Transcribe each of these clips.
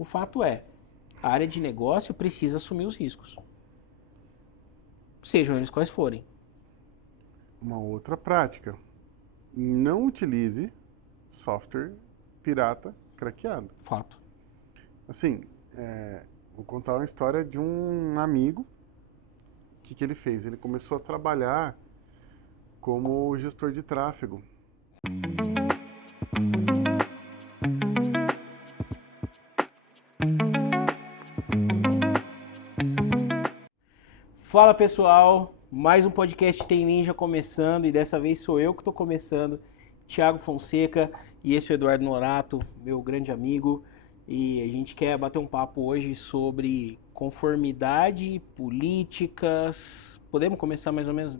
O fato é, a área de negócio precisa assumir os riscos. Sejam eles quais forem. Uma outra prática. Não utilize software pirata craqueado. Fato. Assim, vou contar uma história de um amigo. O que ele fez? Ele começou a trabalhar como gestor de tráfego. Fala pessoal, mais um podcast Tem Ninja começando e dessa vez sou eu que estou começando, Thiago Fonseca, e esse é o Eduardo Norato, meu grande amigo, e a gente quer bater um papo hoje sobre conformidade, políticas. Podemos começar mais ou menos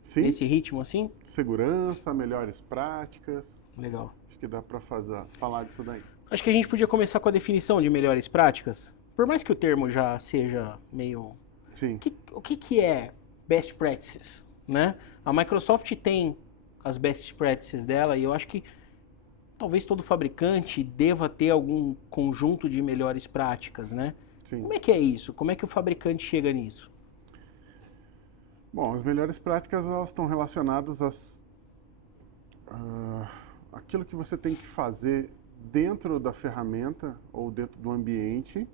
Sim, nesse ritmo assim? segurança, melhores práticas. Legal. Acho que dá para falar disso daí. Acho que a gente podia começar com a definição de melhores práticas, por mais que o termo já seja meio... Sim, O que é best practices, né? A Microsoft tem as best practices dela e eu acho que talvez todo fabricante deva ter algum conjunto de melhores práticas, né? sim. Como é que é isso? Como é que o fabricante chega nisso? Bom, as melhores práticas elas estão relacionadas àquilo que você tem que fazer dentro da ferramenta ou dentro do ambiente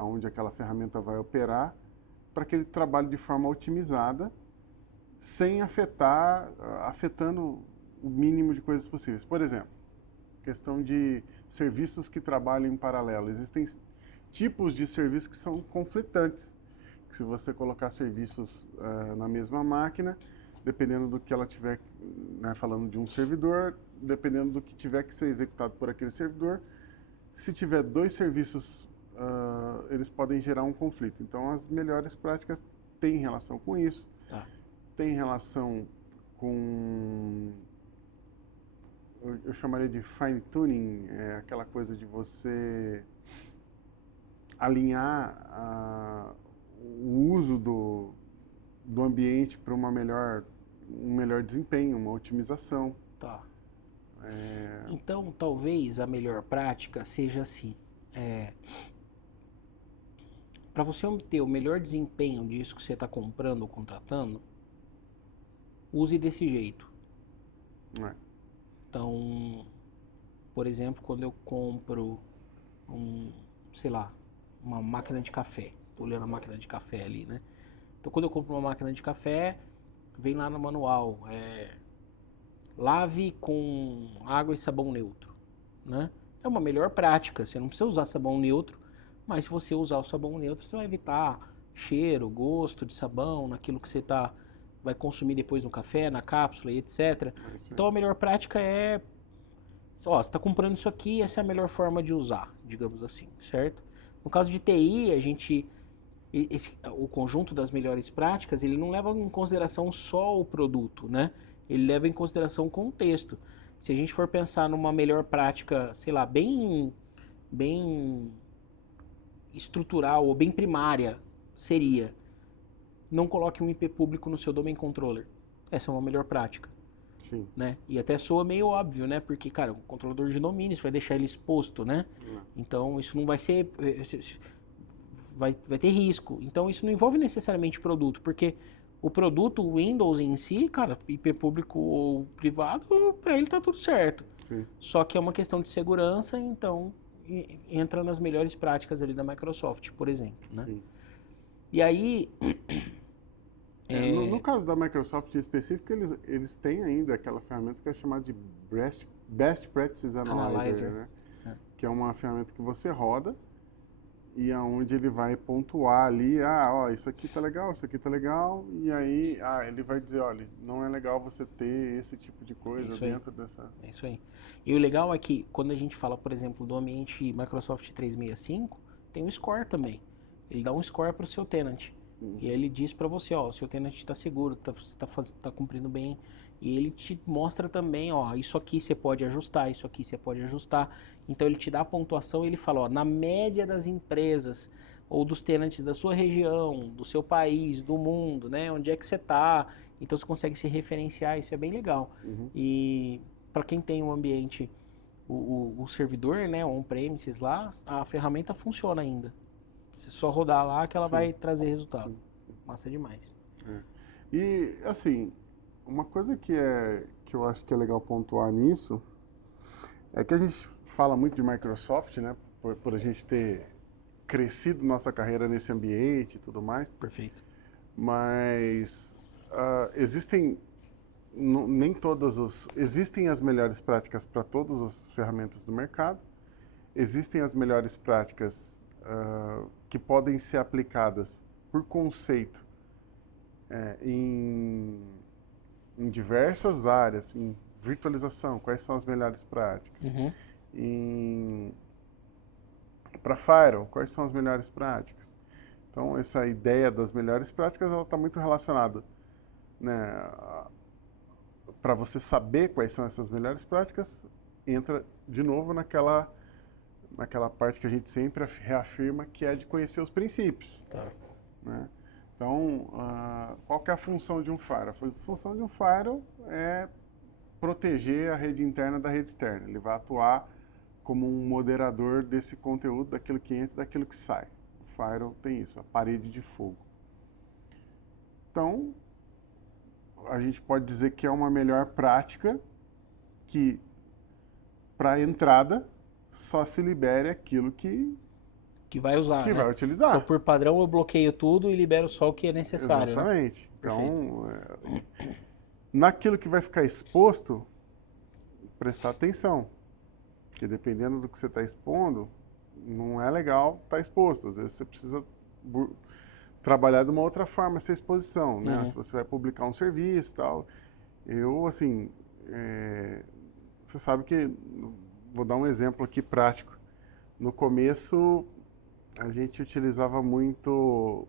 onde aquela ferramenta vai operar para que ele trabalhe de forma otimizada sem afetando o mínimo de coisas possíveis. Por exemplo, questão de serviços que trabalham em paralelo. Existem tipos de serviços que são conflitantes. Se você colocar serviços na mesma máquina, dependendo do que ela tiver, né, falando de um servidor, dependendo do que tiver que ser executado por aquele servidor, se tiver dois serviços, eles podem gerar um conflito. Então, as melhores práticas têm relação com isso, Tá. tem relação com, eu chamaria de fine tuning, aquela coisa de você alinhar o uso do ambiente para um melhor desempenho, uma otimização. Tá. Então, talvez a melhor prática seja assim. Para você obter o melhor desempenho disso que você está comprando ou contratando, use desse jeito. Né? Então, por exemplo, quando eu compro sei lá, uma máquina de café. Tô olhando a máquina de café ali, né? Então, quando eu compro uma máquina de café, vem lá no manual, lave com água e sabão neutro, né? É uma melhor prática, você não precisa usar sabão neutro, mas se você usar o sabão neutro, você vai evitar cheiro, gosto de sabão naquilo que você vai consumir depois no café, na cápsula e etc. Então a melhor prática é, você está comprando isso aqui, essa é a melhor forma de usar, digamos assim, certo? No caso de TI, o conjunto das melhores práticas, ele não leva em consideração só o produto, né? Ele leva em consideração o contexto. Se a gente for pensar numa melhor prática, sei lá, bem estrutural ou bem primária, seria: não coloque um IP público no seu domain controller. Essa é uma melhor prática. Sim. Né? E até soa meio óbvio, né? Porque, cara, o controlador de domínio, isso vai deixar ele exposto, né? Então, isso não vai ser... Vai ter risco. Então, isso não envolve necessariamente produto, porque o produto, o Windows em si, cara, IP público ou privado, para ele tá tudo certo. Sim. Só que é uma questão de segurança, então entra nas melhores práticas ali da Microsoft, por exemplo, né? Sim. E aí... No caso da Microsoft em específico, eles têm ainda aquela ferramenta que é chamada de Best Practices Analyzer, né? Que é uma ferramenta que você roda e aonde ele vai pontuar ali, isso aqui tá legal, isso aqui tá legal, e aí ele vai dizer, olha, não é legal você ter esse tipo de coisa dentro dessa... É isso aí. E o legal é que quando a gente fala, por exemplo, do ambiente Microsoft 365, tem um score também. Ele dá um score para o seu tenant. E ele diz para você, ó, o seu tenant está seguro, tá cumprindo bem. E ele te mostra também, ó, isso aqui você pode ajustar, isso aqui você pode ajustar. Então ele te dá a pontuação e ele fala, ó, na média das empresas ou dos tenants da sua região, do seu país, do mundo, né, onde é que você tá. Então você consegue se referenciar, isso é bem legal. E para quem tem um ambiente o servidor, né, on-premises lá, a ferramenta funciona ainda. Se só rodar lá que ela Sim. vai trazer resultado. Sim. Massa demais. E, assim, uma coisa que eu acho que é legal pontuar nisso é que a gente fala muito de Microsoft, né? Por a gente ter crescido nossa carreira nesse ambiente e tudo mais, Perfeito. mas existem nem todas existem as melhores práticas para todas as ferramentas do mercado, existem as melhores práticas que podem ser aplicadas por conceito em diversas áreas, em virtualização, quais são as melhores práticas, para Firewall, quais são as melhores práticas. Então, essa ideia das melhores práticas, ela está muito relacionada, né, para você saber quais são essas melhores práticas, entra de novo naquela parte que a gente sempre reafirma, que é de conhecer os princípios. Tá. Né? Então, qual que é a função de um firewall? A função de um firewall é proteger a rede interna da rede externa. Ele vai atuar como um moderador desse conteúdo, daquilo que entra e daquilo que sai. O firewall tem isso, a parede de fogo. Então, a gente pode dizer que é uma melhor prática que, para a entrada, só se libere aquilo que vai usar, né? vai utilizar. Então, por padrão, eu bloqueio tudo e libero só o que é necessário, Exatamente. Né? Então, naquilo que vai ficar exposto, prestar atenção. Porque dependendo do que você está expondo, não é legal estar exposto. Às vezes você precisa trabalhar de uma outra forma essa exposição, né? Se você vai publicar um serviço e tal. Eu, assim, você sabe que, vou dar um exemplo aqui prático. No começo, a gente utilizava muito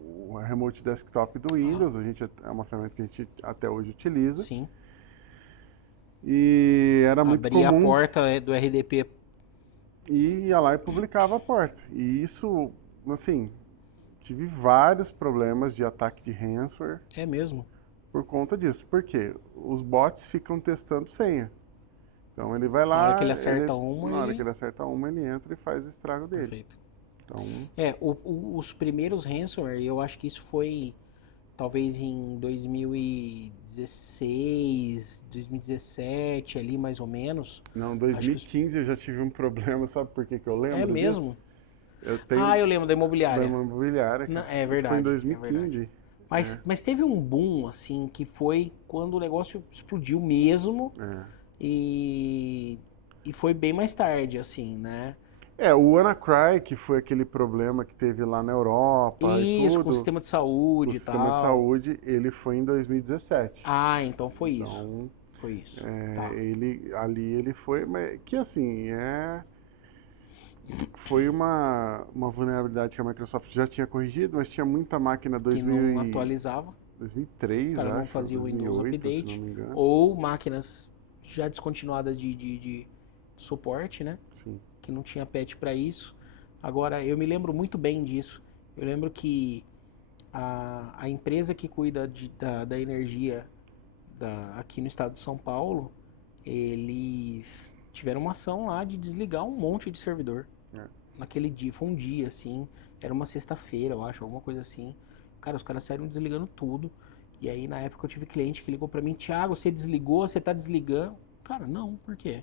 o Remote Desktop do Windows, é uma ferramenta que a gente até hoje utiliza. Sim. E era muito comum... Abria a porta do RDP. E ia lá e publicava a porta. E isso, assim, tive vários problemas de ataque de ransomware. É mesmo? Por conta disso. Por quê? Os bots ficam testando senha. Então ele vai lá... Na hora que ele acerta uma, na hora que ele acerta uma, ele entra e faz o estrago dele. Perfeito. Então... os primeiros ransomware, eu acho que isso foi talvez em 2016, 2017, ali mais ou menos. Não, 2015 eu já tive um problema, sabe por que eu lembro É mesmo? disso? Eu lembro da imobiliária. Da imobiliária. Não, é verdade. Foi em 2015. Mas teve um boom, assim, que foi quando o negócio explodiu mesmo. E foi bem mais tarde, assim, né? O WannaCry, que foi aquele problema que teve lá na Europa e tudo. Com o sistema de saúde e tal. O sistema de saúde, ele foi em 2017. Então foi isso. Foi isso. Ali ele foi, mas que assim, foi uma vulnerabilidade que a Microsoft já tinha corrigido, mas tinha muita máquina que não atualizava. 2003, cara, não fazia o Windows Update. Ou máquinas já descontinuadas de suporte, né? Sim. Que não tinha patch para isso. Agora, eu me lembro muito bem disso. Eu lembro que a empresa que cuida da energia aqui no estado de São Paulo, eles tiveram uma ação lá de desligar um monte de servidor. Naquele dia, foi um dia, assim, era uma sexta-feira, eu acho, alguma coisa assim. Cara, os caras saíram desligando tudo. E aí, na época, eu tive cliente que ligou para mim, Thiago, você desligou, você tá desligando? Cara, não, por quê?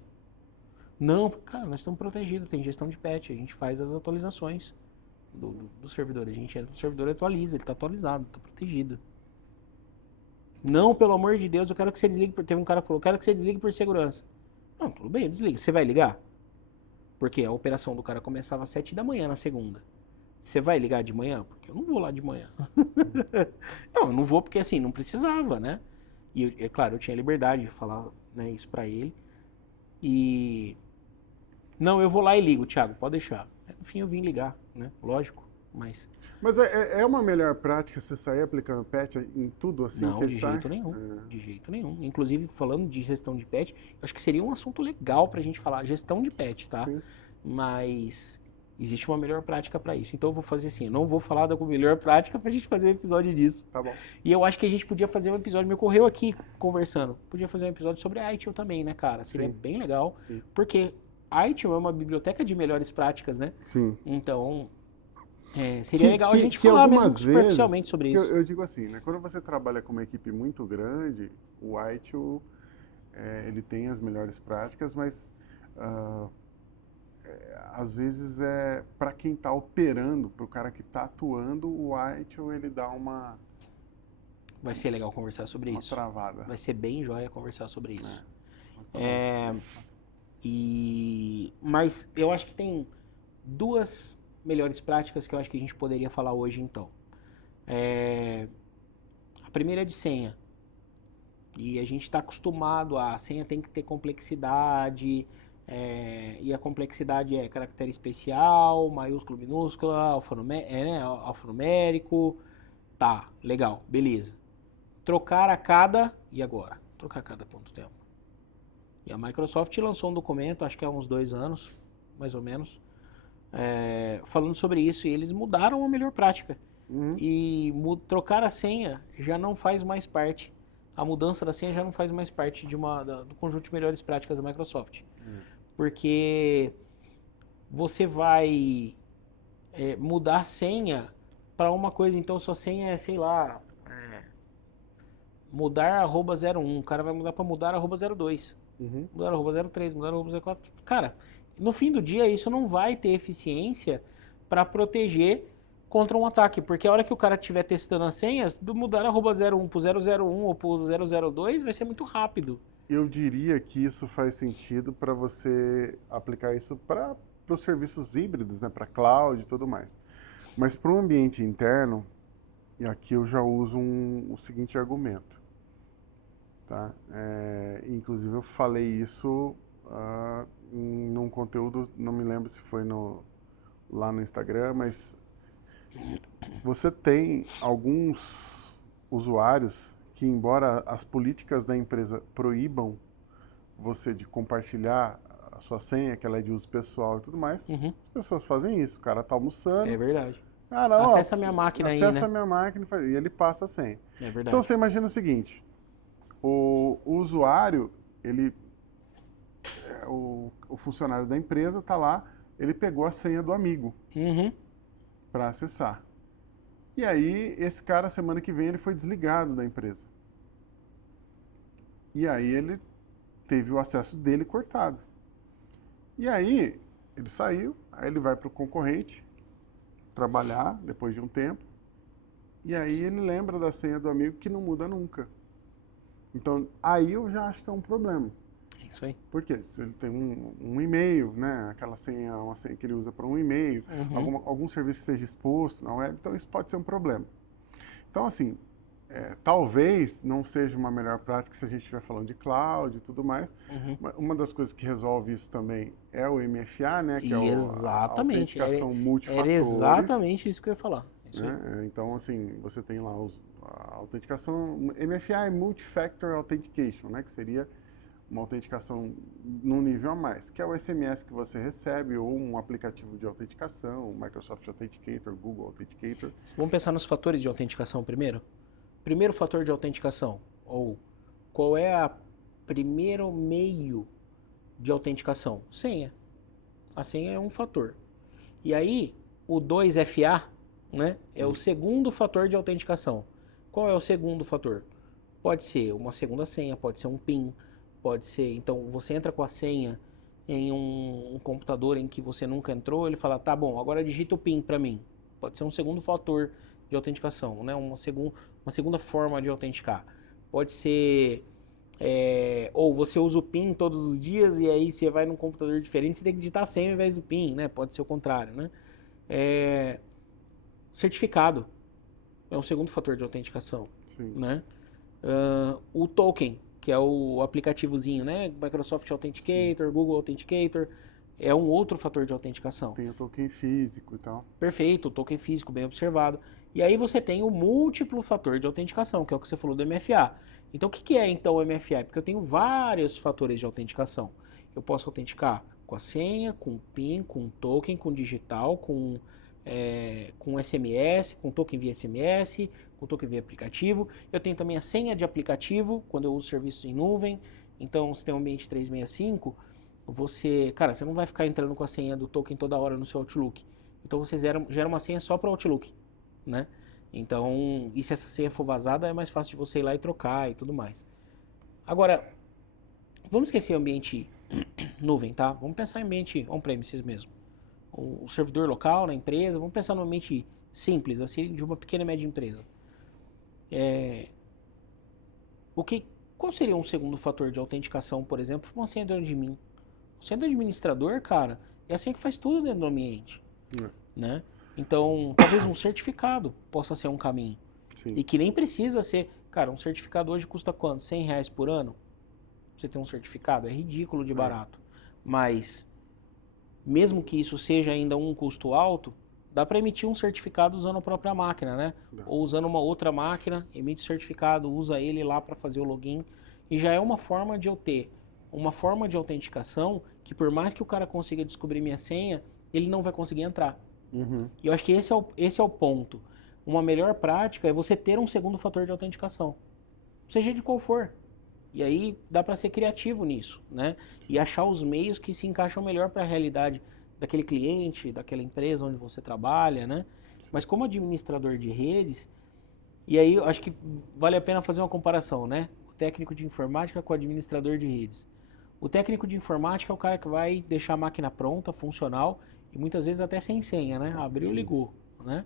Não, cara, nós estamos protegidos, tem gestão de patch, a gente faz as atualizações do servidor. A gente entra no servidor e atualiza, ele está atualizado, está protegido. Não, pelo amor de Deus, eu quero que você desligue. Teve um cara que falou, eu quero que você desligue por segurança. Não, tudo bem, desliga. Você vai ligar? Porque a operação do cara começava às 7 da manhã na segunda. Você vai ligar de manhã? Porque eu não vou lá de manhã. Não, eu não vou porque assim, não precisava, né? E, é claro, eu tinha liberdade de falar, né, isso pra ele. E... Não, eu vou lá e ligo, Thiago, pode deixar. No fim eu vim ligar, né? Lógico, mas... Mas é uma melhor prática você sair aplicando patch em tudo assim não, que ele de sai? jeito nenhum, de jeito nenhum. Inclusive, falando de gestão de patch, eu acho que seria um assunto legal pra gente falar, gestão de patch, tá? Sim. Mas Existe uma melhor prática para isso. Então eu vou fazer assim, eu não vou falar da melhor prática pra gente fazer um episódio disso. Tá bom. E eu acho que a gente podia fazer um episódio, me ocorreu aqui conversando, podia fazer um episódio sobre a ITIL também, né, cara? Seria Sim. bem legal, Sim. porque a ITIL é uma biblioteca de melhores práticas, né? Sim. Então, seria legal a gente falar mesmo superficialmente sobre isso. Eu digo assim, né? Quando você trabalha com uma equipe muito grande, o ITIL, ele tem as melhores práticas, mas às vezes para quem está operando, para o cara que está atuando, o ITIL ele dá uma Vai ser legal conversar sobre isso. travada. Vai ser bem joia conversar sobre isso. Mas tá bom. Mas eu acho que tem duas melhores práticas que eu acho que a gente poderia falar hoje, então. A primeira é de senha. E a gente está acostumado a senha tem que ter complexidade, e a complexidade é caractere especial, maiúsculo, minúscula, alfanumérico. Tá, legal, beleza. Trocar a cada... E agora? Trocar a cada quanto tempo? E a Microsoft lançou um documento, acho que há uns 2 anos, mais ou menos, falando sobre isso, e eles mudaram a melhor prática. E trocar a senha já não faz mais parte. A mudança da senha já não faz mais parte do conjunto de melhores práticas da Microsoft. Porque você vai mudar senha para uma coisa, então sua senha é, sei lá, mudar @01, o cara vai mudar para mudar @02. Mudar @03, mudar @04. Cara, no fim do dia isso não vai ter eficiência para proteger contra um ataque, porque a hora que o cara estiver testando as senhas, do mudar @01 pro 001 ou pro 002 vai ser muito rápido. Eu diria que isso faz sentido para você aplicar isso para os serviços híbridos, né, para cloud e tudo mais. Mas para um ambiente interno, e aqui eu já uso o seguinte argumento. Tá? Inclusive eu falei isso num conteúdo, não me lembro se foi lá no Instagram, mas você tem alguns usuários que, embora as políticas da empresa proíbam você de compartilhar a sua senha, que ela é de uso pessoal e tudo mais, as pessoas fazem isso. O cara tá almoçando. É verdade. Cara, acessa a minha máquina aí, né? Acessa a minha máquina e ele passa a senha. É verdade. Então você imagina o seguinte, o usuário, o funcionário da empresa tá lá, ele pegou a senha do amigo para acessar. E aí, esse cara, semana que vem, ele foi desligado da empresa. E aí ele teve o acesso dele cortado. E aí, ele saiu, aí ele vai para o concorrente trabalhar depois de um tempo. E aí ele lembra da senha do amigo que não muda nunca. Então, aí eu já acho que é um problema. É isso aí. Por quê? Se ele tem um e-mail, né? Aquela senha, uma senha que ele usa para um e-mail, algum serviço que seja exposto na web, então isso pode ser um problema. Então, assim, talvez não seja uma melhor prática se a gente estiver falando de cloud e tudo mais. Uma das coisas que resolve isso também é o MFA, né? Que a autenticação multifatores. Era exatamente isso que eu ia falar. Né? Então, assim, você tem lá a autenticação... MFA é Multi-Factor Authentication, né? Que seria uma autenticação num nível a mais, que é o SMS que você recebe ou um aplicativo de autenticação, o Microsoft Authenticator, Google Authenticator. Vamos pensar nos fatores de autenticação primeiro? Primeiro fator de autenticação, ou qual é o primeiro meio de autenticação? Senha. A senha é um fator. E aí, o 2FA, né, é o segundo fator de autenticação. Qual é o segundo fator? Pode ser uma segunda senha, pode ser um PIN, pode ser... Então, você entra com a senha em um computador em que você nunca entrou, ele fala, tá bom, agora digita o PIN para mim. Pode ser um segundo fator de autenticação, né? Uma segunda forma de autenticar. Pode ser... ou você usa o PIN todos os dias e aí você vai num computador diferente, você tem que digitar a senha ao invés do PIN, né? Pode ser o contrário, né? Certificado é um segundo fator de autenticação. Sim. Né? O token, que é o aplicativozinho, né? Microsoft Authenticator, Sim. Google Authenticator, é um outro fator de autenticação. Tem o token físico e tal. Perfeito, o token físico, bem observado. E aí você tem o múltiplo fator de autenticação, que é o que você falou do MFA. Então, o que é então o MFA? Porque eu tenho vários fatores de autenticação. Eu posso autenticar com a senha, com PIN, com token, com digital, com SMS, com token via SMS, com token via aplicativo. Eu tenho também a senha de aplicativo, quando eu uso serviços em nuvem. Então, se tem um ambiente 365, cara, você não vai ficar entrando com a senha do token toda hora no seu Outlook. Então, você gera uma senha só para o Outlook, né? Então, e se essa senha for vazada, é mais fácil de você ir lá e trocar e tudo mais. Agora, vamos esquecer o ambiente nuvem, tá? Vamos pensar em ambiente on-premises mesmo. O servidor local na empresa, vamos pensar no ambiente simples, assim, de uma pequena e média empresa. Qual seria um segundo fator de autenticação, por exemplo, para uma senha do admin? O senha do administrador, cara, é a senha que faz tudo dentro do ambiente, né? Então, talvez um certificado possa ser um caminho. Sim. E que nem precisa ser... Cara, um certificado hoje custa quanto? R$100 por ano? Você tem um certificado? É ridículo de barato. Mas, mesmo que isso seja ainda um custo alto, dá para emitir um certificado usando a própria máquina, né? Ou usando uma outra máquina, emite o certificado, usa ele lá para fazer o login. E já é uma forma de eu ter uma forma de autenticação que, por mais que o cara consiga descobrir minha senha, ele não vai conseguir entrar. E eu acho que esse é o ponto. Uma melhor prática é você ter um segundo fator de autenticação, seja de qual for. E aí dá para ser criativo nisso, né? E achar os meios que se encaixam melhor para a realidade daquele cliente, daquela empresa onde você trabalha, né? Mas como administrador de redes, e aí eu acho que vale a pena fazer uma comparação, né? O técnico de informática com o administrador de redes. O técnico de informática é o cara que vai deixar a máquina pronta, funcional, e muitas vezes até sem senha, né? Abriu, ligou, né?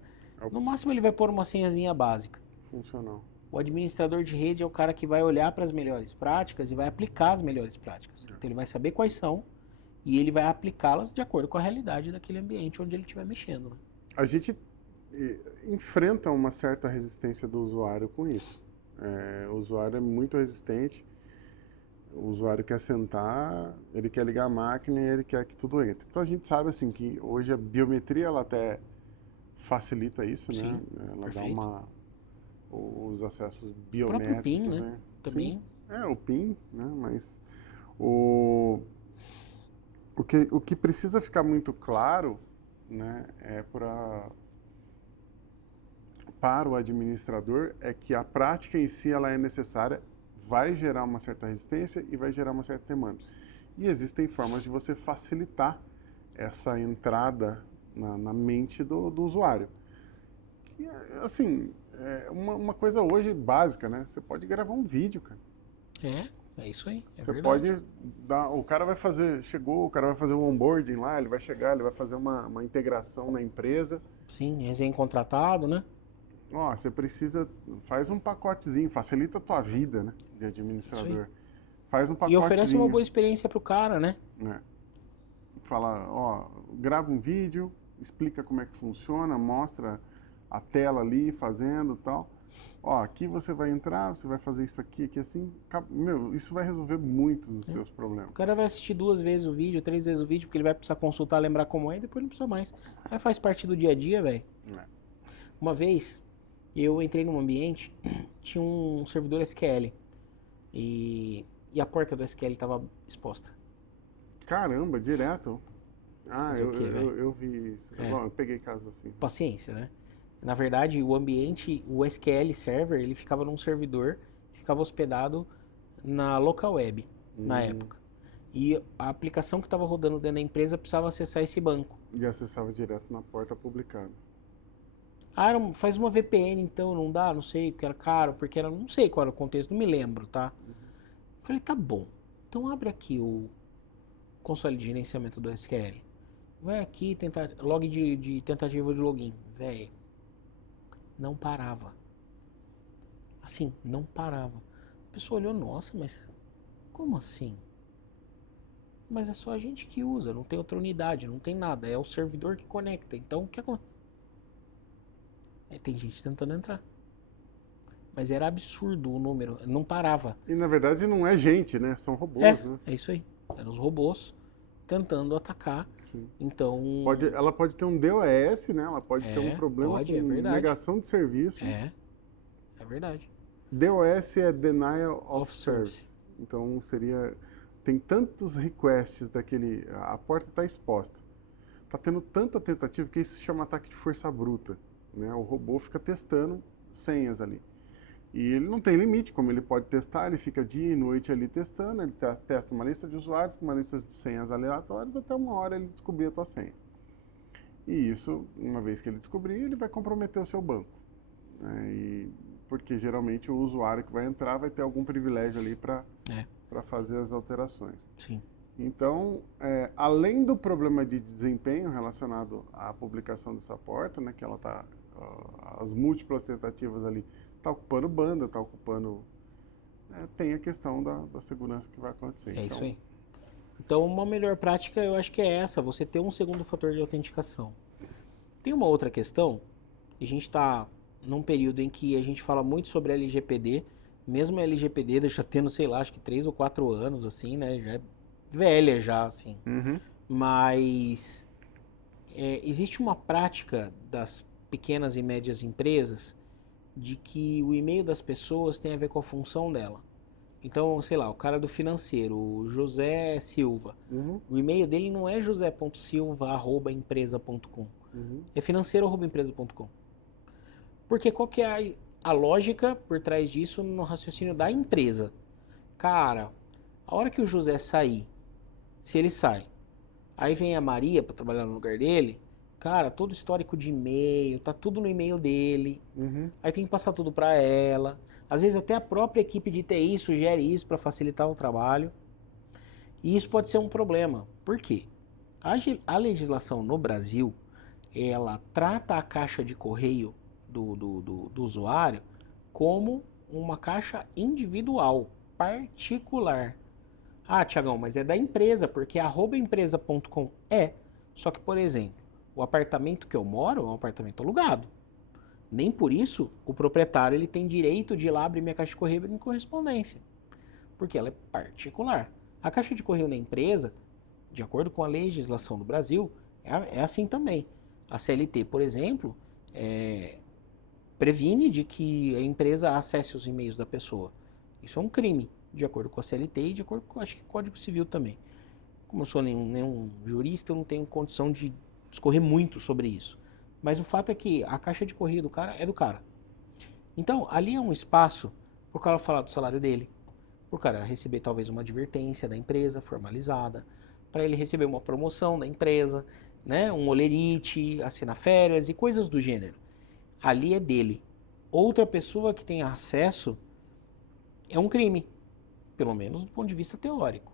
No máximo ele vai pôr uma senhazinha básica. Funcional. O administrador de rede é o cara que vai olhar para as melhores práticas e vai aplicar as melhores práticas. Então ele vai saber quais são e ele vai aplicá-las de acordo com a realidade daquele ambiente onde ele estiver mexendo. Né? A gente enfrenta uma certa resistência do usuário com isso. O usuário é muito resistente. O usuário quer sentar, ele quer ligar a máquina e ele quer que tudo entre. Então a gente sabe assim que hoje a biometria ela até facilita isso, Sim, né? Ela perfeito. dá os acessos O biométricos, próprio PIN, né? Também. Sim. O PIN, né? Mas o que precisa ficar muito claro, né, para o administrador é que a prática em si ela é necessária, vai gerar uma certa resistência e vai gerar uma certa demanda. E existem formas de você facilitar essa entrada na mente do usuário. E, assim, uma coisa hoje básica, né? Você pode gravar um vídeo, cara. É isso aí, Você verdade. pode dar, o cara vai fazer o onboarding lá, ele vai chegar, ele vai fazer uma integração na empresa. Sim, recém-contratado, né? Você faz um pacotezinho, facilita a tua vida, né, de administrador. Faz um E pacotezinho. oferece uma boa experiência pro cara, né? Fala, grava um vídeo, explica como é que funciona, mostra a tela ali fazendo e tal. Aqui você vai entrar, você vai fazer isso aqui assim. Isso vai resolver muitos dos seus problemas. O cara vai assistir 2 vezes o vídeo, 3 vezes o vídeo, porque ele vai precisar consultar, lembrar como é, e depois não precisa mais. Aí faz parte do dia a dia, velho. Uma vez, eu entrei num ambiente, tinha um servidor SQL, e a porta do SQL estava exposta. Caramba, direto? Eu vi isso. É. Eu peguei casos assim. Paciência, né? Na verdade, o ambiente, o SQL Server, ele ficava num servidor, ficava hospedado na local web, na época. E a aplicação que estava rodando dentro da empresa precisava acessar esse banco. E acessava direto na porta publicada. Faz uma VPN então, não dá? Não sei, porque era caro, porque era... Não sei qual era o contexto, não me lembro, tá? Falei, tá bom. Então abre aqui o console de gerenciamento do SQL. Vai aqui, log de tentativa de login. Véi, não parava. Assim, não parava. A pessoa olhou, nossa, mas como assim? Mas é só a gente que usa, não tem outra unidade, não tem nada. É o servidor que conecta. Então, o que acontece? Tem gente tentando entrar. Mas era absurdo o número, não parava. E na verdade não é gente, né? São robôs, né? É isso aí. Eram os robôs tentando atacar. Sim. Então... Ela pode ter um DOS, né? Ela pode ter um problema com negação de serviço. É verdade. DOS é Denial of Service. Então seria tem tantos requests daquele... A porta está exposta. Está tendo tanta tentativa que isso se chama ataque de força bruta, né? O robô fica testando senhas ali. E ele não tem limite, como ele pode testar, ele fica dia e noite ali testando, ele testa uma lista de usuários com uma lista de senhas aleatórias, até uma hora ele descobrir a tua senha. E isso, uma vez que ele descobrir, ele vai comprometer o seu banco, né? Porque geralmente o usuário que vai entrar vai ter algum privilégio ali para fazer as alterações. Sim. Então, além do problema de desempenho relacionado à publicação dessa porta, né, que ela está, as múltiplas tentativas ali, está ocupando banda, está ocupando... tem a questão da segurança que vai acontecer. É isso aí. Então, uma melhor prática, eu acho que é essa, você ter um segundo fator de autenticação. Tem uma outra questão, a gente está num período em que a gente fala muito sobre LGPD, mesmo a LGPD já tendo, sei lá, acho que 3 ou 4 anos, assim, né, já é velha já, assim. Uhum. Mas existe uma prática das pequenas e médias empresas de que o e-mail das pessoas tem a ver com a função dela. Então, sei lá, o cara do financeiro, o José Silva, o e-mail dele não é josé.silva@empresa.com, é financeiro@empresa.com. Porque qual que é a lógica por trás disso no raciocínio da empresa? Cara, a hora que o José sair, se ele sai, aí vem a Maria para trabalhar no lugar dele, cara, todo o histórico de e-mail, tá tudo no e-mail dele, aí tem que passar tudo para ela. Às vezes até a própria equipe de TI sugere isso para facilitar o trabalho. E isso pode ser um problema. Por quê? A legislação no Brasil, ela trata a caixa de correio do usuário como uma caixa individual, particular. Ah, Tiagão, mas é da empresa, porque @empresa.com Só que, por exemplo, o apartamento que eu moro é um apartamento alugado. Nem por isso o proprietário ele tem direito de ir lá abrir minha caixa de correio em correspondência, porque ela é particular. A caixa de correio na empresa, de acordo com a legislação do Brasil, é assim também. A CLT, por exemplo, previne de que a empresa acesse os e-mails da pessoa. Isso é um crime, de acordo com a CLT e de acordo com, acho que, o Código Civil também. Como eu sou nenhum jurista, eu não tenho condição de discorrer muito sobre isso. Mas o fato é que a caixa de correio do cara é do cara. Então, ali é um espaço para o cara falar do salário dele, para o cara receber talvez uma advertência da empresa formalizada, para ele receber uma promoção da empresa, né, um olerite, assinar férias e coisas do gênero. Ali é dele. Outra pessoa que tem acesso é um crime, pelo menos do ponto de vista teórico.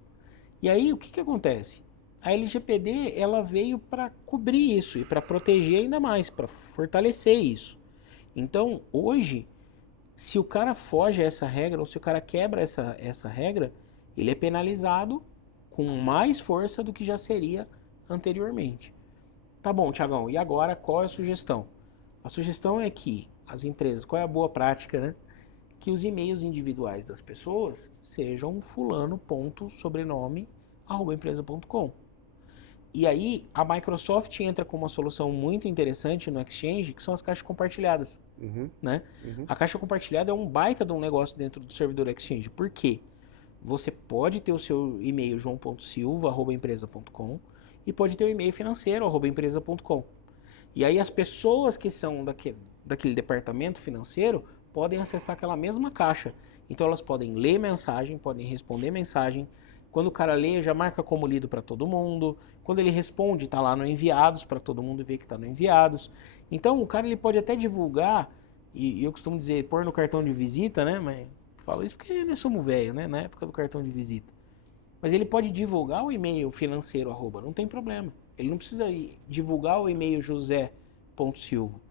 E aí, o que acontece? A LGPD ela veio para cobrir isso e para proteger ainda mais, para fortalecer isso. Então, hoje, se o cara foge a essa regra ou se o cara quebra essa regra, ele é penalizado com mais força do que já seria anteriormente. Tá bom, Tiagão, e agora qual é a sugestão? A sugestão é que as empresas, qual é a boa prática, né? Que os e-mails individuais das pessoas sejam fulano.sobrenome@empresa.com. E aí, a Microsoft entra com uma solução muito interessante no Exchange, que são as caixas compartilhadas. Né? A caixa compartilhada é um baita de um negócio dentro do servidor Exchange. Por quê? Você pode ter o seu e-mail joão.silva@empresa.com e pode ter o e-mail financeiro@empresa.com. E aí as pessoas que são daquele departamento financeiro podem acessar aquela mesma caixa. Então elas podem ler mensagem, podem responder mensagem. Quando o cara lê, já marca como lido para todo mundo. Quando ele responde, está lá no enviados, para todo mundo ver que está no enviados. Então, o cara ele pode até divulgar, e eu costumo dizer, pôr no cartão de visita, né? Mas falo isso porque nós somos velhos, né? Na época do cartão de visita. Mas ele pode divulgar o e-mail financeiro, não tem problema. Ele não precisa divulgar o e-mail josé.silva.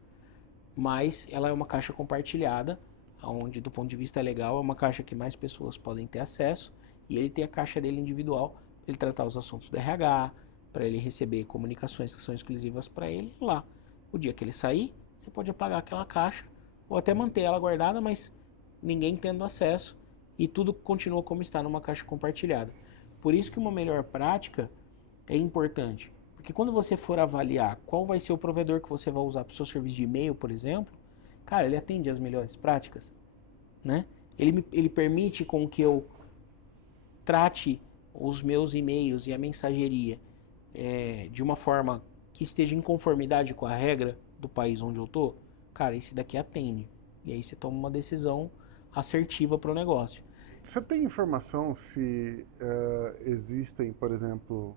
Mas ela é uma caixa compartilhada, onde, do ponto de vista legal, é uma caixa que mais pessoas podem ter acesso. E ele tem a caixa dele individual para ele tratar os assuntos do RH, para ele receber comunicações que são exclusivas para ele lá. O dia que ele sair, você pode apagar aquela caixa ou até manter ela guardada, mas ninguém tendo acesso e tudo continua como está numa caixa compartilhada. Por isso que uma melhor prática é importante. Porque quando você for avaliar qual vai ser o provedor que você vai usar para o seu serviço de e-mail, por exemplo, cara, ele atende às melhores práticas, né? Ele permite com que eu trate os meus e-mails e a mensageria de uma forma que esteja em conformidade com a regra do país onde eu tô, cara, esse daqui atende. E aí você toma uma decisão assertiva para o negócio. Você tem informação se existem, por exemplo,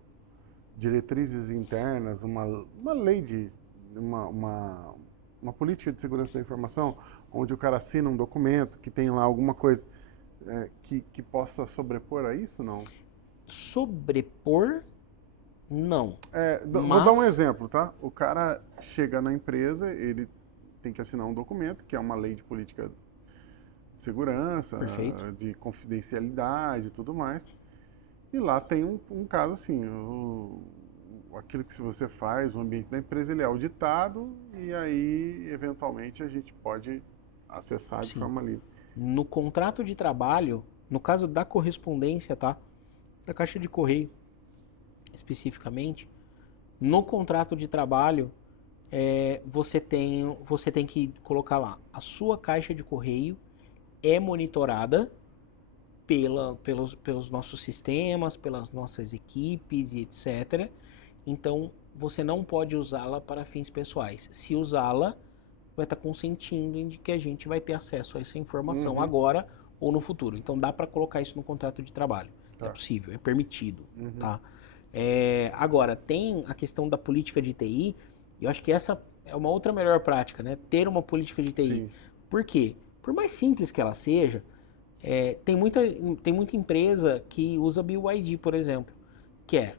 diretrizes internas, uma lei uma política de segurança da informação, onde o cara assina um documento que tem lá alguma coisa que possa sobrepor a isso, não? Sobrepor, não. Vou dar um exemplo, tá? O cara chega na empresa, ele tem que assinar um documento, que é uma lei de política de segurança, Perfeito. de confidencialidade e tudo mais. E lá tem um caso assim, aquilo que você faz, o ambiente da empresa, ele é auditado e aí, eventualmente, a gente pode acessar de Sim. forma livre. No contrato de trabalho, no caso da correspondência, tá? Da caixa de correio, especificamente, no contrato de trabalho, você tem que colocar lá, a sua caixa de correio é monitorada pelos nossos sistemas, pelas nossas equipes e etc. Então, você não pode usá-la para fins pessoais. Se usá-la, vai estar consentindo de que a gente vai ter acesso a essa informação agora ou no futuro. Então, dá para colocar isso no contrato de trabalho. Tá. É possível, é permitido, tá? Agora, tem a questão da política de TI, e eu acho que essa é uma outra melhor prática, né? Ter uma política de TI. Sim. Por quê? Por mais simples que ela seja, tem muita empresa que usa BYD, por exemplo, que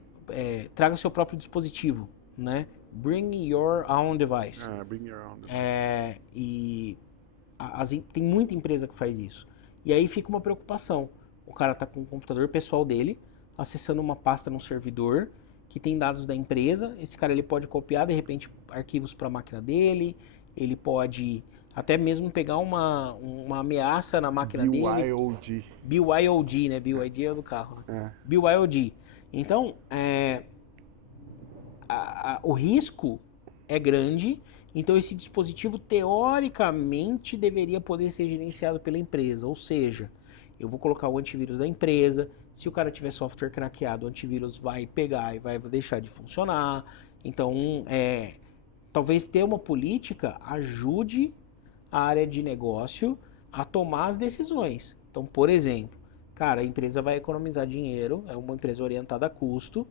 traga seu próprio dispositivo, né? Bring your own device. Bring your own device. E tem muita empresa que faz isso. E aí fica uma preocupação. O cara tá com o computador pessoal dele, acessando uma pasta no servidor que tem dados da empresa. Esse cara ele pode copiar de repente arquivos para a máquina dele, ele pode até mesmo pegar uma ameaça na máquina dele. BYOD. BYOD, né? BYD é o do carro, né? BYOD. Então, o risco é grande, então esse dispositivo teoricamente deveria poder ser gerenciado pela empresa, ou seja, eu vou colocar o antivírus da empresa, se o cara tiver software craqueado, o antivírus vai pegar e vai deixar de funcionar. Então, talvez ter uma política ajude a área de negócio a tomar as decisões. Então, por exemplo, cara, a empresa vai economizar dinheiro, é uma empresa orientada a custo,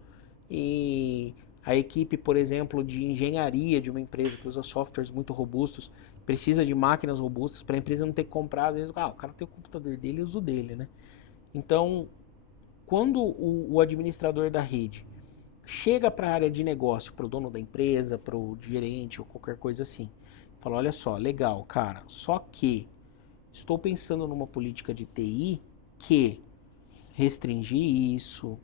e a equipe, por exemplo, de engenharia de uma empresa que usa softwares muito robustos, precisa de máquinas robustas para a empresa não ter que comprar, às vezes, o cara tem o computador dele e usa o dele, né? Então, quando o administrador da rede chega para a área de negócio, para o dono da empresa, para o gerente ou qualquer coisa assim, fala, olha só, legal, cara, só que estou pensando numa política de TI que restringir isso,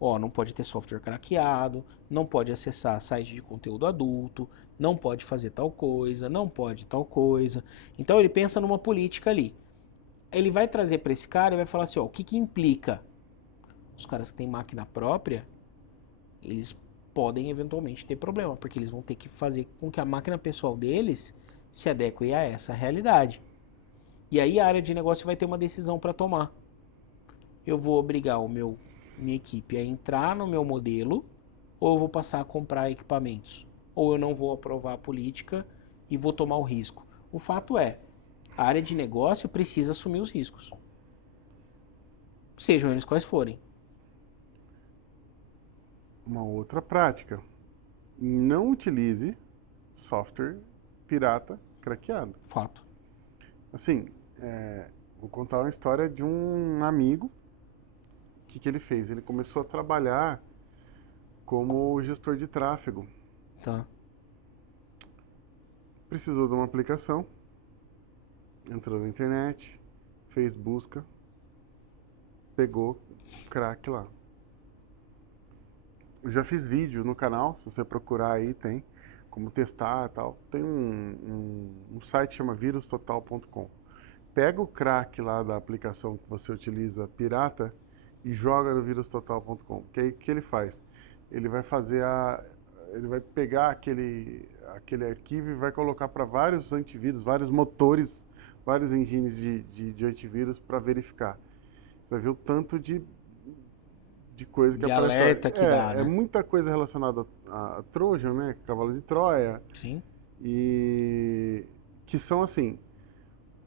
não pode ter software craqueado, não pode acessar site de conteúdo adulto, não pode fazer tal coisa, não pode tal coisa. Então ele pensa numa política ali. Ele vai trazer para esse cara e vai falar assim, o que implica? Os caras que têm máquina própria, eles podem eventualmente ter problema, porque eles vão ter que fazer com que a máquina pessoal deles se adeque a essa realidade. E aí a área de negócio vai ter uma decisão para tomar. Eu vou obrigar minha equipe a entrar no meu modelo, ou eu vou passar a comprar equipamentos, ou eu não vou aprovar a política e vou tomar o risco. O fato é, a área de negócio precisa assumir os riscos, sejam eles quais forem. Uma outra prática: não utilize software pirata craqueado. Fato. Assim, vou contar uma história de um amigo. O que ele fez? Ele começou a trabalhar como gestor de tráfego. Tá. Precisou de uma aplicação, entrou na internet, fez busca, pegou crack lá. Eu já fiz vídeo no canal, se você procurar aí tem como testar e tal. Tem um site que chama virustotal.com. Pega o crack lá da aplicação que você utiliza pirata e joga no virustotal.com. Que aí o que ele faz? Ele vai fazer ele vai pegar aquele arquivo e vai colocar para vários antivírus, vários motores, vários engines de antivírus para verificar. Você vai ver o tanto de de coisa que De aparece. alerta que dá, né? É muita coisa relacionada a Trojan, né? Cavalo de Troia. Sim. E que são assim,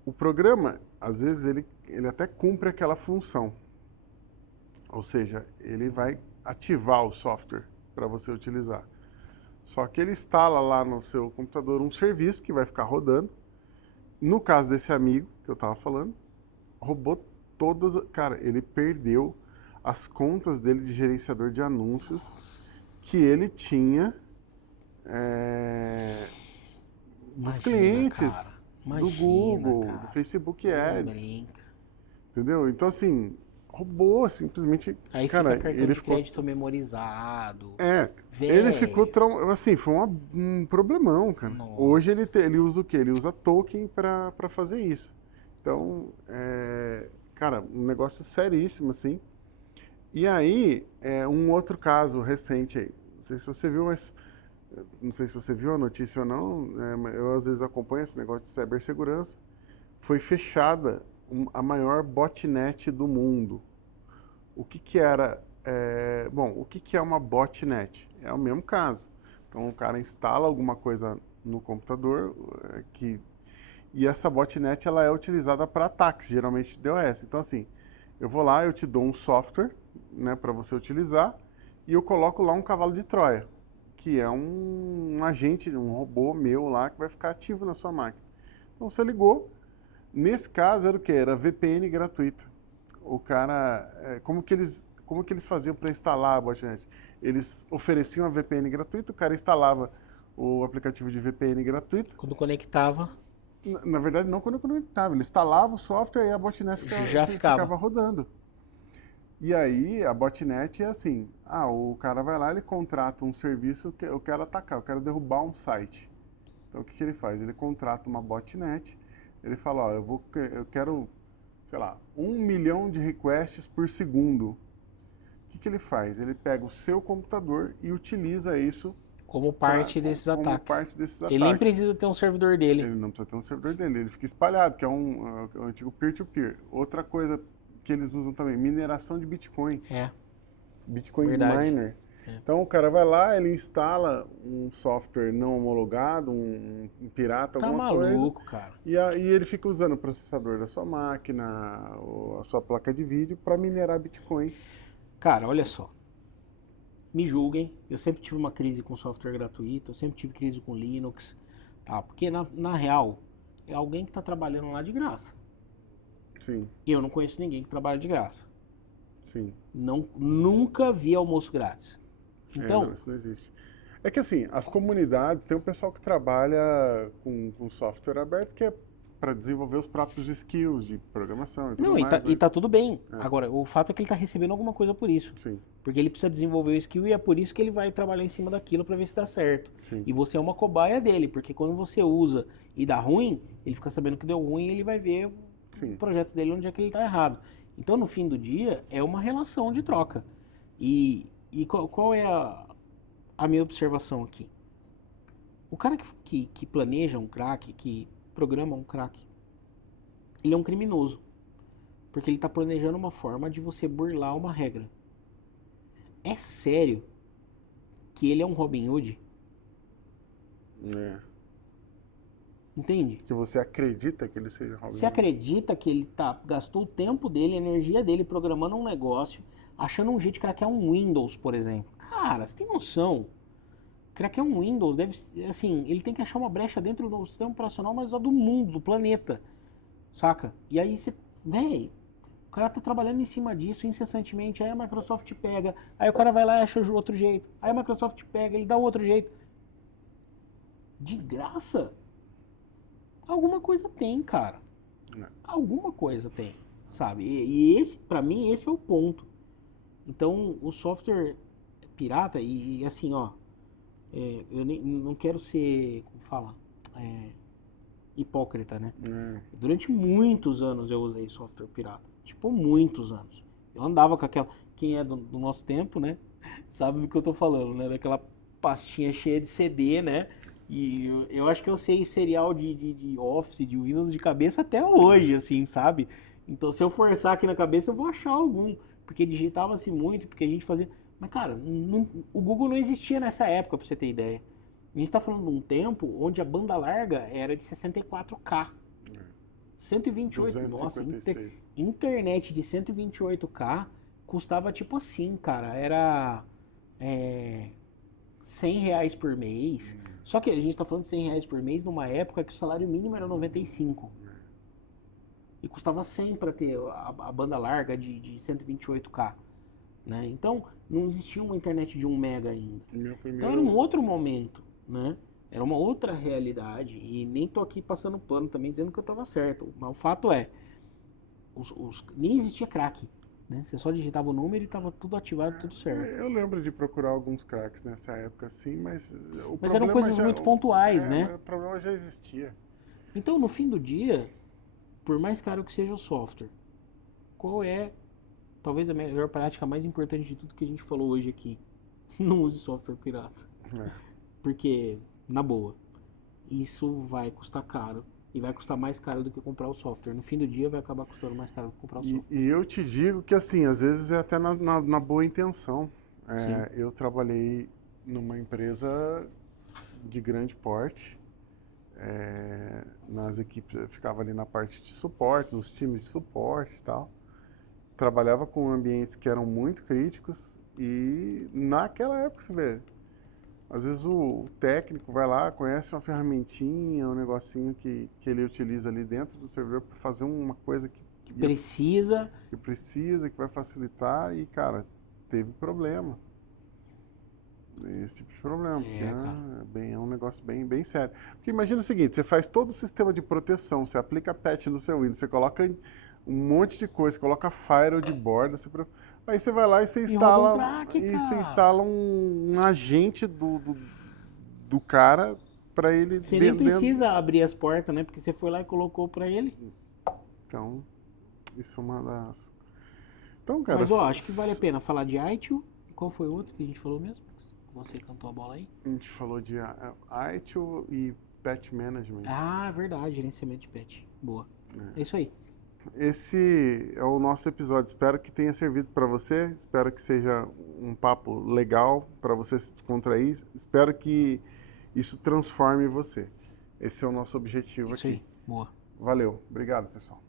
o programa, às vezes, ele até cumpre aquela função. Ou seja, ele vai ativar o software para você utilizar. Só que ele instala lá no seu computador um serviço que vai ficar rodando. No caso desse amigo que eu estava falando, roubou todas. Cara, ele perdeu as contas dele de gerenciador de anúncios que ele tinha dos Imagina, clientes cara. do Imagina, Google, cara. do Facebook Não Ads, brinca. entendeu? Então, assim, roubou simplesmente. Aí Cara, fica cartão ele de ficou. crédito memorizado. Ele ficou. Velho. Assim, foi um problemão, cara. Hoje Nossa. ele usa o quê? Ele usa token para fazer isso. Então, cara, um negócio seríssimo, assim. E aí, um outro caso recente aí. Não sei se você viu, mas. Não sei se você viu a notícia ou não. Mas eu às vezes acompanho esse negócio de cibersegurança. Foi fechada a maior botnet do mundo. O que que era? Bom, o que que é uma botnet? É o mesmo caso. Então, o cara instala alguma coisa no computador e essa botnet ela é utilizada para ataques, geralmente DOS. Então, assim, eu vou lá, eu te dou um software, né, para você utilizar e eu coloco lá um cavalo de Troia, que é um agente, um robô meu lá que vai ficar ativo na sua máquina. Então, você ligou. Nesse caso, era o quê? Era VPN gratuita. O cara, como que eles faziam para instalar a botnet? Eles ofereciam a VPN gratuita, o cara instalava o aplicativo de VPN gratuito. Quando conectava, Na verdade, não quando eu conectava, ele instalava o software e a botnet já ficava. ficava rodando. E aí, a botnet é assim, o cara vai lá, ele contrata um serviço que eu quero atacar, eu quero derrubar um site. Então, o que ele faz? Ele contrata uma botnet, ele fala, ó, eu quero, sei lá, 1 milhão de requests por segundo. O que ele faz? Ele pega o seu computador e utiliza isso como parte desses como ataques. parte desses Ele nem ataques. precisa ter um servidor dele. Ele não precisa ter um servidor dele, ele fica espalhado, que é um antigo peer-to-peer. Outra coisa que eles usam também, mineração de Bitcoin. Bitcoin Verdade. Miner. Então o cara vai lá, ele instala um software não homologado, um pirata, Tá alguma coisa. maluco, cara. E ele fica usando o processador da sua máquina, ou a sua placa de vídeo, para minerar Bitcoin. Cara, olha só. Me julguem, eu sempre tive uma crise com software gratuito, eu sempre tive crise com Linux, tá? Porque na real, é alguém que tá trabalhando lá de graça. Sim. E eu não conheço ninguém que trabalha de graça. Sim. Nunca vi almoço grátis. Então, não, isso não existe. É que assim, as comunidades, tem um pessoal que trabalha com software aberto que é para desenvolver os próprios skills de programação e tudo não, mais, e tá tudo bem. É. Agora, o fato é que ele tá recebendo alguma coisa por isso. Sim. Porque ele precisa desenvolver o skill e é por isso que ele vai trabalhar em cima daquilo para ver se dá certo. Sim. E você é uma cobaia dele, porque quando você usa e dá ruim, ele fica sabendo que deu ruim e ele vai ver Sim. o projeto dele onde é que ele tá errado. Então, no fim do dia, é uma relação de troca. E qual é a minha observação aqui? O cara que planeja um crack, que programa um crack, ele é um criminoso. Porque ele está planejando uma forma de você burlar uma regra. É sério que ele é um Robin Hood? Entende? Que você acredita que ele seja Robin Hood? Você acredita que ele gastou o tempo dele, a energia dele programando um negócio, achando um jeito de craquear um Windows, por exemplo. Cara, você tem noção? Craquear um Windows deve, assim, ele tem que achar uma brecha dentro do sistema operacional mais usado do mundo, do planeta. Saca? E aí você, véi, o cara tá trabalhando em cima disso incessantemente, aí a Microsoft pega, aí o cara vai lá e acha outro jeito, aí a Microsoft pega, ele dá outro jeito. De graça? Alguma coisa tem, cara. Alguma coisa tem, sabe? E esse, pra mim, esse é o ponto. Então, o software pirata, e assim, ó, eu não quero ser, como fala, hipócrita, né? Durante muitos anos eu usei software pirata. Tipo, muitos anos. Eu andava com aquela... Quem é do nosso tempo, né? Sabe do que eu tô falando, né? Daquela pastinha cheia de CD, né? E eu acho que eu sei serial de Office, de Windows de cabeça até hoje, assim, sabe? Então, se eu forçar aqui na cabeça, eu vou achar algum. porque digitava-se muito, porque a gente fazia... Mas, cara, o Google não existia nessa época, pra você ter ideia. A gente tá falando de um tempo onde a banda larga era de 64K. 128, nossa, 256. internet de 128K custava tipo assim, cara, era R$ 100 por mês. Só que a gente tá falando de R$ 100 por mês numa época que o salário mínimo era 95. E custava 100 para ter a banda larga de 128K. Né? Então, não existia uma internet de 1 mega ainda. Então era um outro momento, né? Era uma outra realidade. E nem tô aqui passando pano também dizendo que eu tava certo. Mas o fato é, nem existia crack. Né? Você só digitava o número e tava tudo ativado, tudo certo. Eu lembro de procurar alguns cracks nessa época, sim, mas Mas eram coisas muito pontuais, né? O problema já existia. Então, no fim do dia, por mais caro que seja o software, qual é talvez a melhor prática mais importante de tudo que a gente falou hoje aqui? Não use software pirata. Porque, na boa, isso vai custar caro. E vai custar mais caro do que comprar o software. No fim do dia vai acabar custando mais caro do que comprar o software. E eu te digo que, assim, às vezes é até na boa intenção. Sim. Eu trabalhei numa empresa de grande porte. Nas equipes, eu ficava ali na parte de suporte, nos times de suporte e tal. Trabalhava com ambientes que eram muito críticos e naquela época, você vê, às vezes o técnico vai lá, conhece uma ferramentinha, um negocinho que ele utiliza ali dentro do servidor para fazer uma coisa que precisa, que vai facilitar e, cara, teve problema. Esse tipo de problema, é um negócio bem sério. Porque imagina o seguinte, você faz todo o sistema de proteção, você aplica patch no seu Windows, você coloca um monte de coisa, você coloca firewall de borda, aí você vai lá e você instala um agente do cara para ele... Você nem precisa abrir as portas, né? Porque você foi lá e colocou para ele. Então, isso é uma das... Então, cara... Mas, acho que vale a pena falar de ITIL. E qual foi o outro que a gente falou mesmo? Você cantou a bola aí? A gente falou de ITIL e Patch Management. Ah, verdade, gerenciamento de patch. Boa. É isso aí. Esse é o nosso episódio. Espero que tenha servido para você. Espero que seja um papo legal para você se descontrair. Espero que isso transforme você. Esse é o nosso objetivo aqui. Isso aí. Boa. Valeu. Obrigado, pessoal.